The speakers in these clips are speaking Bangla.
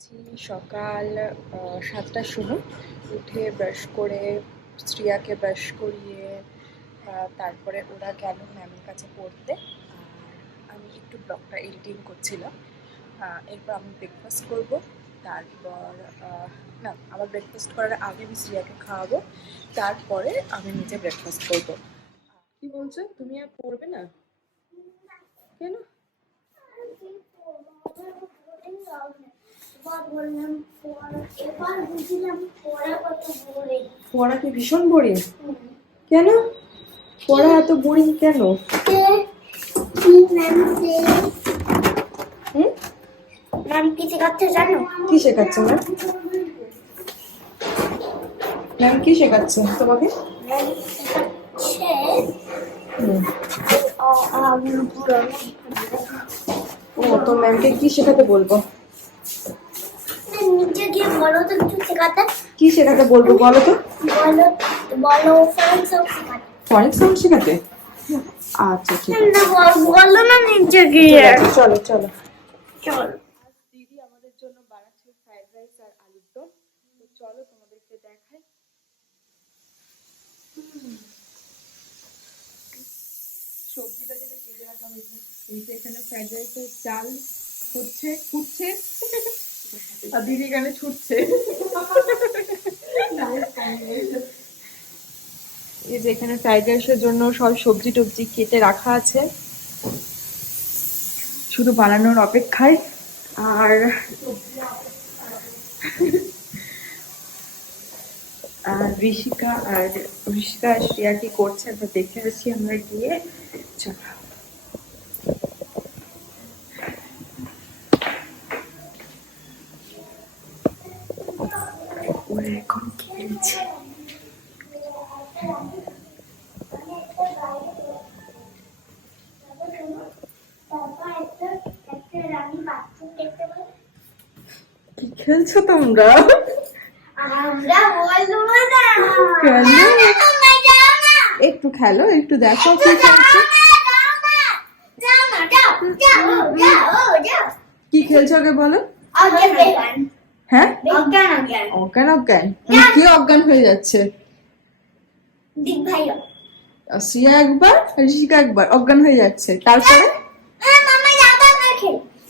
উঠেছি সকাল 7টার সময়। উঠে ব্রাশ করে শ্রিয়াকে ব্রাশ করিয়ে তারপরে ওরা গেল ম্যামের কাছে পড়তে। আর আমি একটু ব্লগটা এডিটিং করছিলাম। এরপর আমি ব্রেকফাস্ট করব। তারপর না, আমার ব্রেকফাস্ট করার আগে আমি শ্রিয়াকে খাওয়াবো, তারপরে আমি নিজে ব্রেকফাস্ট করব। কি বলছো, তুমি আর পড়বে না কেন? পড়া কি ভীষণ বোরিং? কেন পড়া এত বোরিং কেন? ম্যাম কি শেখাচ্ছে জানো? কি শেখাচ্ছে ম্যাম? ম্যাম কি শেখাচ্ছে তোমাকে? ম্যাম শেখাচ্ছে ও, তো ম্যামকে কি শেখাতে বলবো? নিচে গিয়ে বলো তো কিছু শেখাতে। কি শেখাতে বলবো বলো তো? বলো বলো ফরেন সাউন্ড শেখাতে। ফরেন সাউন্ড শেখাতে? আচ্ছা ঠিক আছে, না বলো না নিচে গিয়ে। চলো চলো চল। দিদি আমাদের জন্য বানাচ্ছে ফ্রাইড রাইস আর আলুর দম। তো চলো তোমাদেরকে দেখাই। সবজিটা যেটা কেটে রাখা হয়েছে, এই যে এখানে ফ্রাইড রাইসের চাল ফুটছে আর দিদি এখানে ছুটছে। এই যে এখানে ফ্রাইড রাইসের জন্য সব সবজি টবজি কেটে রাখা আছে, শুধু বানানোর অপেক্ষায়। আর ঋষিকা আর শ্রেয়া কি করছে আমরা দেখে আসছি আমরা গিয়ে। চলো ওরা এখন খেলছে। কি খেলছো তোমরা? আমরা বলবো না। কেন? তোমরা যাও না। একটু খেলো, একটু দেখো কি খেলছো। কি খেলছো আগে বলো? হ্যাঁ, অজ্ঞান অজ্ঞান মানে কি অজ্ঞান হয়ে যাচ্ছে? শ্রিয়া একবার ঋষিকা একবার অজ্ঞান হয়ে যাচ্ছে, তারপরে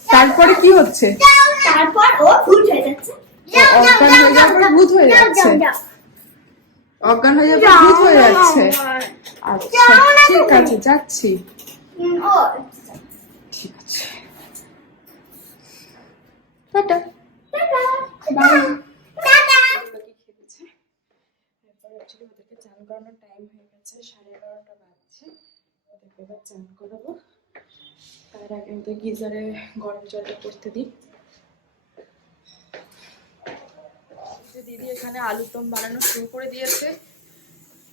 তারপরে কি হচ্ছে? তারপর ও ভূত হয়ে যাচ্ছে। অজ্ঞান হয়ে যাওয়ার পর ভূত হয়ে যাচ্ছে। অজ্ঞান হয়ে যাওয়ার পর ভূত হয়ে যাচ্ছে। আচ্ছা ঠিক আছে, যাচ্ছি। ঠিক আছে, টাটা বাই। খেলেছে, এরপর অ্যাকচুয়ালি ওদেরকে চান করানোর টাইম হয়ে গেছে, 11:30 বাজছে। ওদেরকে এবার চান করাবো, তার আগে ওদের গিজারে গরম জলটা করতে দিই। দিদি এখানে আলুর দম বানানো শুরু করে দিয়েছে,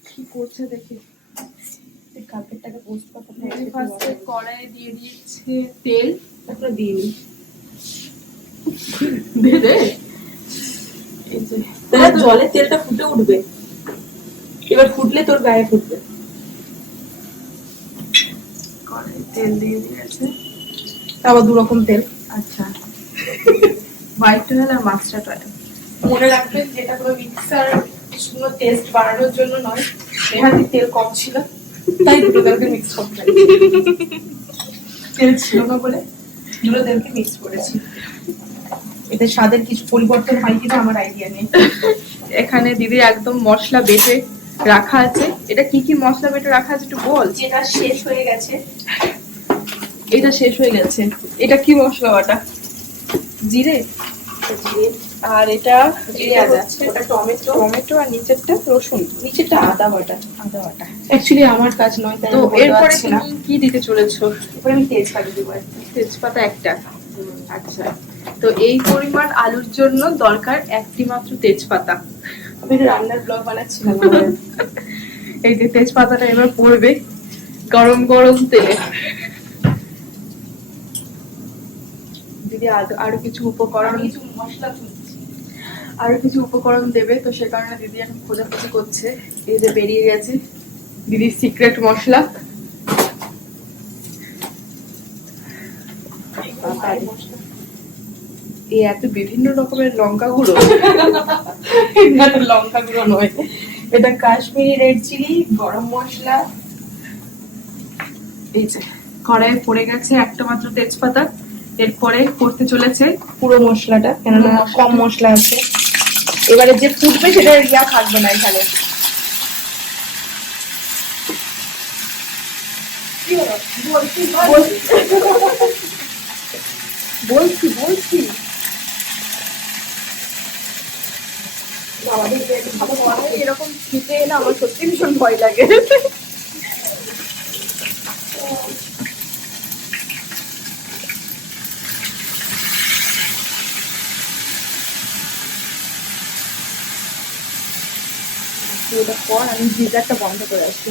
কি করছে দেখি। কার্পেটটাকে পোস্ট ফার্স্টে কড়াইয়ে দিয়ে দিয়েছে তেল, তারপরে দিয়ে দিই দে এই যে তাহলে জলে তেলটা ফুটে উঠবে, এবার ফুটলে তোর গায়ে ফুটবে। কড়াই তেল দিয়ে দিয়েছে, আবার দু রকম তেল। আচ্ছা, হোয়াইট অয়েল আর মাস্টার্ড অয়েল। মনে রাখবেন যেটা কোনো মিক্সার শুকনো টেস্ট বাড়ানোর জন্য নয়, নেহাতি তেল কম ছিল তাই দুটো তেলকে মিক্স করতে, তেল ছিল না বলে দুটো তেলকে মিক্স করেছি। এতে স্বাদের কিছু পরিবর্তন হয় কিনা আমার আইডিয়া নেই। এখানে দিদি একদম মশলা বেটে রাখা আছে। এটা কি কি মশলা বেটে রাখা আছে একটু বল। যেটা শেষ হয়ে গেছে, এটা শেষ হয়ে গেছে। এটা কি মশলা বাটা? জিরে, আর এটা ওটা টমেটো আর নিচেরটা রসুন, নিচেরটা আদা বাটা। অ্যাকচুয়ালি আমার কাজ নয়, তো এরপরে তুমি কি দিতে চলেছো? এরপরে আমি তেজপাতা দেবো, তেজপাতা একটা। আচ্ছা, তো এই পরিমাণ আলুর জন্য দরকার একটি মাত্র তেজপাতা। আমি রান্নার ব্লগ বানাচ্ছিলাম। এই যে তেজপাতাটা এবার পড়বে গরম গরম তেলে। দিদি আরো কিছু উপকরণ, আরো কিছু উপকরণ দেবে, তো সে কারণে দিদি এখন খোঁজাখুঁজি করছে। এই যে বেরিয়ে গেছে দিদির সিক্রেট মশলা। এই এত বিভিন্ন রকমের লঙ্কা গুঁড়ো, না লঙ্কা গুঁড়ো নয়, এটা কাশ্মীরি রেড চিলি, গরম মশলা। এই যে কড়াইয়ে পড়ে গেছে একটা মাত্র তেজপাতা, এরপরে করতে চলেছে পুরো মশলাটা, কেননা কম মশলা আছে। এবারে যে ফুটবে সেটা ইয়া থাকবে না এখানে। বলছি এরকম খেতে এলে আমার সত্যি ভীষণ ভয় লাগে। ওটা পর আমি গিজারটা বন্ধ করে আসছি।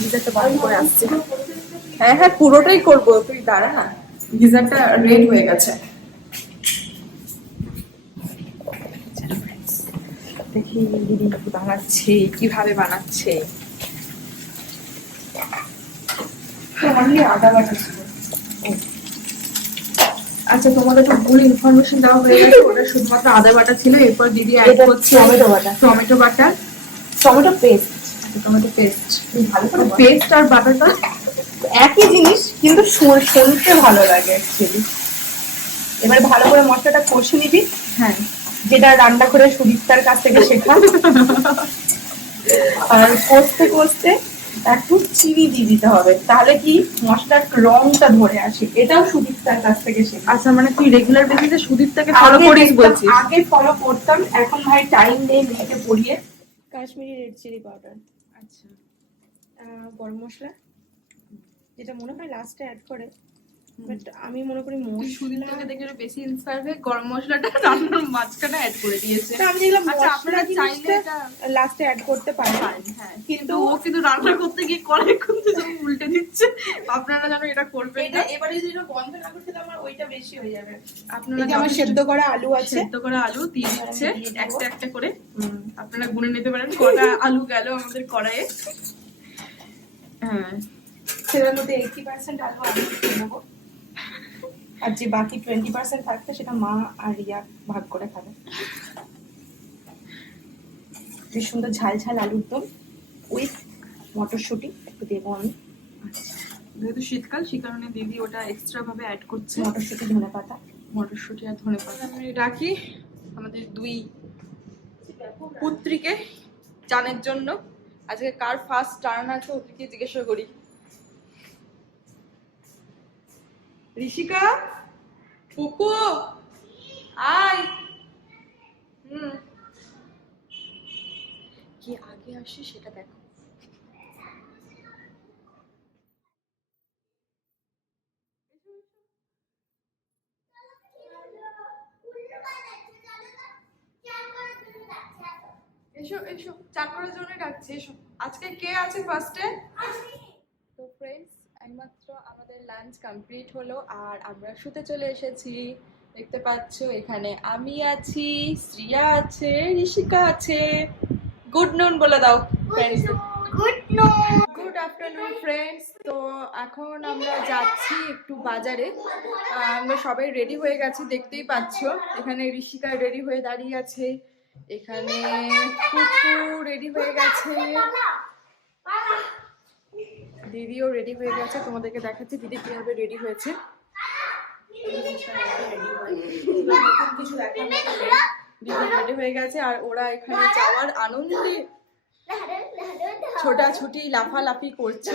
গিজারটা বন্ধ করে আসছি। হ্যাঁ হ্যাঁ পুরোটাই করবো, তুই দাঁড়া না। গিজারটা রেড হয়ে গেছে, দেখি দিদি বানাচ্ছে কিভাবে বানাচ্ছে। আদা বাটা ছিল। আচ্ছা তোমাদের তো ভুল ইনফরমেশন দেওয়া হয়ে গেছে, ওটা শুধুমাত্র আদা বাটা ছিল। এরপর দিদি অ্যাড করছে টমেটো বাটা, টমেটো পেস্ট, টমেটো পেস্ট। ভালো করে পেস্ট আর বাটাটা একই জিনিস, কিন্তু শুনতে ভালো লাগে অ্যাকচুয়ালি। এবার ভালো করে মশলাটা কষে নিবি। হ্যাঁ, যেটা রান্না করে সুদীপ্তার কাছ থেকে শেখা। আর কষতে কষতে একটু চিনি দিয়ে দিতে হবে, তাহলে কি মশলার রংটা ধরে আসে। এটাও সুদীপ্তার কাছ থেকে শেখা। আচ্ছা, মানে তুই রেগুলার বেসিসে সুদীপ্তাকে ফলো করিস বলছিস? আগে ফলো করতাম, এখন ভাই টাইম নেই মেয়েকে পড়িয়ে। কাশ্মীরি রেড চিলি পাউডার, আচ্ছা গরম মশলা, যেটা মনে হয় লাস্টে অ্যাড করে, বাট আমি মনে করি সুদীপ্তাকে দেখে বেশি ইন্সপায়ার হয়ে গরম মশলাটা রান্নার মাঝখানে অ্যাড করে দিয়েছে। আমি দেখলাম আচ্ছা আপনারা চাইলে এটা লাস্টে অ্যাড করতে পারেন। হ্যাঁ, কিন্তু ও কিন্তু রান্না করতে গিয়ে কড়াই খুলতে সব উল্টে দিচ্ছে। আপনারা জানো এটা করবেন না। এবারে যদি গন্ধ না করতে আমার ওইটা বেশি হয়ে যাবে। আপনারা আমার সেদ্ধ করা আলু আছে, সেদ্ধ করা আলু দিয়ে দিচ্ছে একটা একটা করে। আপনারা গুনে নিতে পারেন কটা আলু গেল আমাদের কড়াইয়ে। হ্যাঁ, সেটার মধ্যে 80% আলু আমি দিয়ে নেবো, আর যে বাকি 20% থাকবে সেটা মা আর রিয়া ভাগ করে খাবে। বেশ সুন্দর ঝাল ঝাল আলুর দম উইথ মটরশুঁটি একটু দেবো আমি। যেহেতু শীতকাল, সে কারণে দিদি ওটা এক্সট্রা ভাবে অ্যাড করছে। মটরশুঁটি ধনে পাতা, মটরশুঁটি আর ধনে পাতা আমি রাখি আমাদের দুই পুত্রীকে চানের জন্য। আজকে কার ফার্স্ট টার্ন আছে ওদেরকে জিজ্ঞাসা করি। ঋষিকা, পুপু আয়। কি আগে আসি সেটা দেখো। এসো এসো, চান করার জন্য ডাকছি, এসো। আজকে কে আছে ফার্স্টে? তো ফ্রেন্ডস, এইমাত্র আমাদের লাঞ্চ কমপ্লিট হলো আর আমরা শুতে চলে এসেছি। দেখতে পাচ্ছ এখানে আমি আছি, শ্রিয়া আছে, ঋষিকা আছে। গুড নুন বলে দাও ফ্রেন্ডস। Good afternoon friends. তো এখন আমরা যাচ্ছি একটু বাজারে। আমরা সবাই রেডি হয়ে গেছি, দেখতেই পাচ্ছ। এখানে ঋষিকা রেডি হয়ে দাঁড়িয়ে আছে, এখানে পুপু রেডি হয়ে গেছে, দিদিও রেডি হয়ে গেছে। তোমাদেরকে দেখাচ্ছি দিদি কিভাবে রেডি হয়েছে। দিদি রেডি হয়ে গেছে আর ওরা এখানে যাওয়ার আনন্দে ছোটাছুটি লাফালাফি করছে।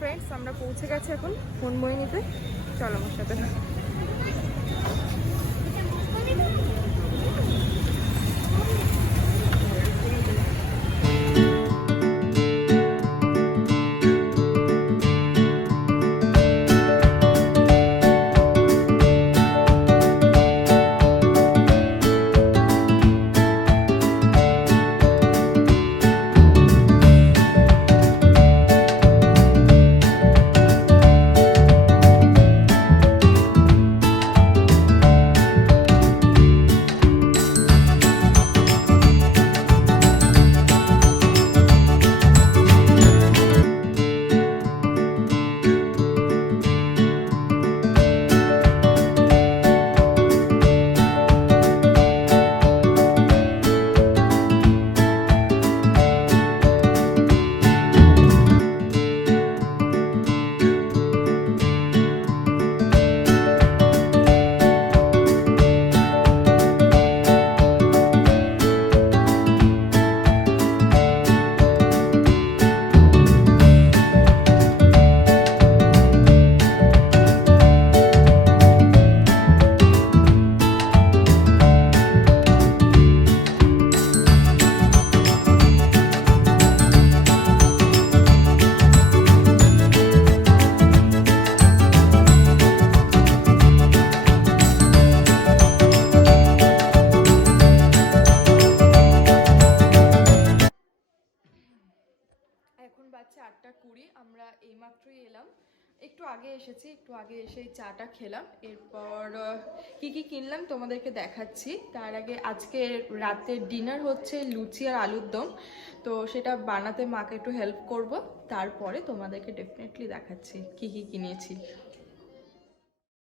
ফ্রেন্ডস, আমরা পৌঁছে গেছি এখন ফোন বই নিতে। চলো আমার সাথে। মাত্রই এলাম, একটু আগে এসেছি, একটু আগে এসে চাটা খেলাম। এরপর কি কি কিনলাম তোমাদেরকে দেখাচ্ছি। তার আগে আজকে রাতের ডিনার হচ্ছে লুচি আর আলুর দম, তো সেটা বানাতে মাকে একটু হেল্প করব, তারপরে তোমাদেরকে ডেফিনেটলি দেখাচ্ছি কি কি কিনেছি।